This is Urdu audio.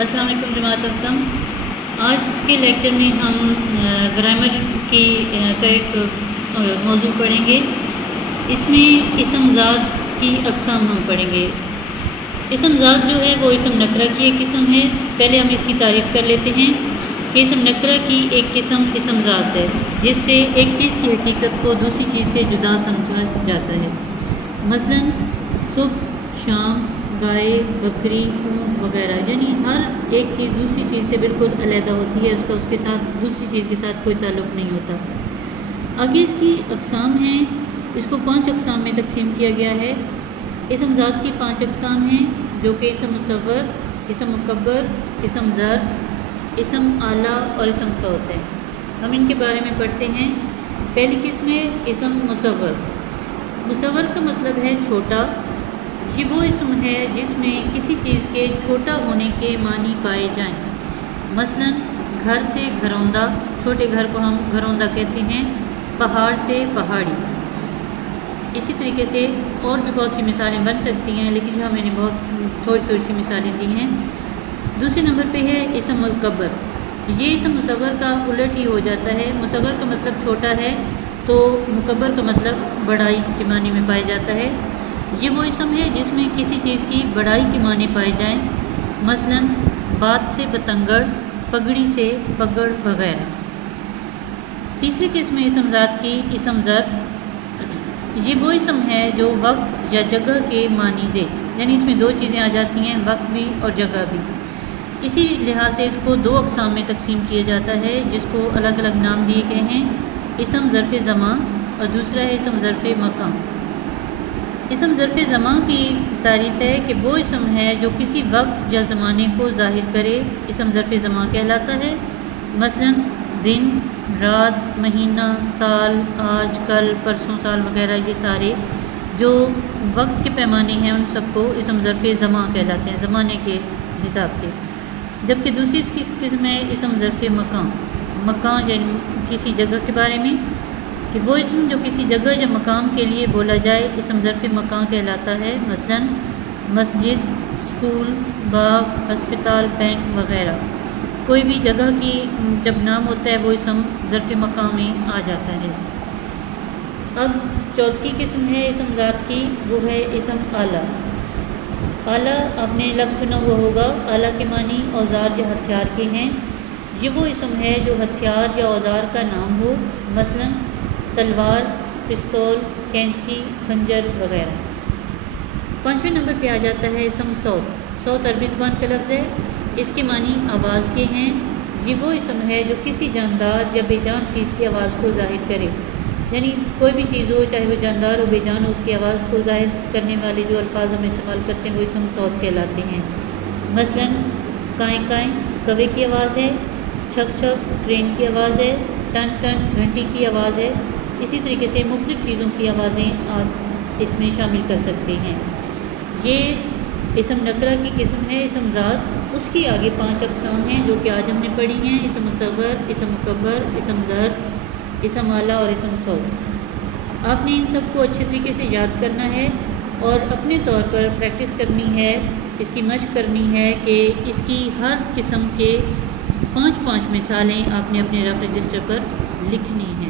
السلام علیکم جماعت اختم۔ آج کے لیکچر میں ہم گرامر کی کا ایک موضوع پڑھیں گے۔ اس میں اسم ذات کی اقسام ہم پڑھیں گے۔ اسم ذات جو ہے وہ اسم نکرہ کی ایک قسم ہے۔ پہلے ہم اس کی تعریف کر لیتے ہیں کہ اسم نکرہ کی ایک قسم اسم ذات ہے، جس سے ایک چیز کی حقیقت کو دوسری چیز سے جدا سمجھا جاتا ہے۔ مثلا صبح، شام، گائے، بکری، اونٹ وغیرہ، یعنی ہر ایک چیز دوسری چیز سے بالکل علیحدہ ہوتی ہے، اس کے ساتھ دوسری چیز کے ساتھ کوئی تعلق نہیں ہوتا۔ آگے اس کی اقسام ہیں۔ اس کو 5 اقسام میں تقسیم کیا گیا ہے۔ اسم ذات کی 5 اقسام ہیں، جو کہ اسم مصغر، اسم مکبر، اسم ظرف، اسم اعلیٰ اور اسم صوت ہے۔ ہم ان کے بارے میں پڑھتے ہیں۔ پہلی قسم ہے اسم مصغر۔ مصغر کا مطلب ہے چھوٹا۔ یہ وہ اسم ہے جس میں کسی چیز کے چھوٹا ہونے کے معنی پائے جائیں۔ مثلا گھر سے گھروندہ، چھوٹے گھر کو ہم گھروندہ کہتے ہیں۔ پہاڑ سے پہاڑی۔ اسی طریقے سے اور بھی بہت سی مثالیں بن سکتی ہیں، لیکن یہاں میں نے بہت تھوڑی سی مثالیں دی ہیں۔ دوسرے نمبر پہ ہے اسم مکبر۔ یہ اسم مصغر کا الٹ ہی ہو جاتا ہے۔ مصغر کا مطلب چھوٹا ہے، تو مکبر کا مطلب بڑائی کے معنی میں پایا جاتا ہے۔ یہ وہ اسم ہے جس میں کسی چیز کی بڑائی کے معنی پائے جائیں۔ مثلا بات سے بتنگڑ، پگڑی سے پگڑ وغیرہ۔ تیسری قسم اسم ذات کی اسم ظرف۔ یہ وہ اسم ہے جو وقت یا جگہ کے معنی دے، یعنی اس میں 2 چیزیں آ جاتی ہیں، وقت بھی اور جگہ بھی۔ اسی لحاظ سے اس کو 2 اقسام میں تقسیم کیا جاتا ہے، جس کو الگ الگ نام دیے گئے ہیں۔ اسم ظرف زمان اور دوسرا ہے اسم ظرف مکان۔ اسم ظرف زمان کی تعریف ہے کہ وہ اسم ہے جو کسی وقت یا زمانے کو ظاہر کرے، اسم ظرف زمان کہلاتا ہے۔ مثلا دن، رات، مہینہ، سال، آج، کل، پرسوں سال وغیرہ، یہ سارے جو وقت کے پیمانے ہیں ان سب کو اسم ظرف زمان کہلاتے ہیں، زمانے کے حساب سے۔ جبکہ دوسری قسم ہے اسم ظرف مکان۔ مکان یعنی کسی جگہ کے بارے میں، کہ وہ اسم جو کسی جگہ یا مقام کے لیے بولا جائے، اسم ظرف مکان کہلاتا ہے۔ مثلا مسجد، اسکول، باغ، ہسپتال، بینک وغیرہ۔ کوئی بھی جگہ کی جب نام ہوتا ہے وہ اسم ظرف مکان میں آ جاتا ہے۔ اب چوتھی قسم ہے اسم ذات کی، وہ ہے اسم آلہ۔ آلہ آپ نے لفظ سنا ہوا ہوگا۔ آلہ کے معنی اوزار یا ہتھیار کے ہیں۔ یہ وہ اسم ہے جو ہتھیار یا اوزار کا نام ہو، مثلا تلوار، پستول، کینچی، خنجر وغیرہ۔ 5ویں نمبر پہ آ جاتا ہے اسم صوت۔ صوت عربی زبان کا لفظ ہے۔ اس کے معنی آواز کے ہیں۔ یہ وہ اسم ہے جو کسی جاندار یا بے جان چیز کی آواز کو ظاہر کرے، یعنی کوئی بھی چیز ہو، چاہے وہ جاندار ہو بے جان ہو، اس کی آواز کو ظاہر کرنے والے جو الفاظ ہم استعمال کرتے ہیں وہ اسم صوت کہلاتے ہیں۔ مثلا کائیں کائیں کوے کی آواز ہے، چھک چھک ٹرین کی آواز ہے، ٹن ٹن گھنٹی کی آواز ہے۔ اسی طریقے سے مختلف چیزوں کی آوازیں آپ اس میں شامل کر سکتے ہیں۔ یہ اسم نکرہ کی قسم ہے، اسم ذات۔ اس کی آگے 5 اقسام ہیں جو کہ آج ہم نے پڑھی ہیں۔ اسم مصغر، اسم مکبر، اسم ظرف، اسم اعلیٰ اور اسم صوت۔ آپ نے ان سب کو اچھے طریقے سے یاد کرنا ہے اور اپنے طور پر پریکٹس کرنی ہے، اس کی مشق کرنی ہے کہ اس کی ہر قسم کے 5 مثالیں آپ نے اپنے رف رجسٹر پر لکھنی ہیں۔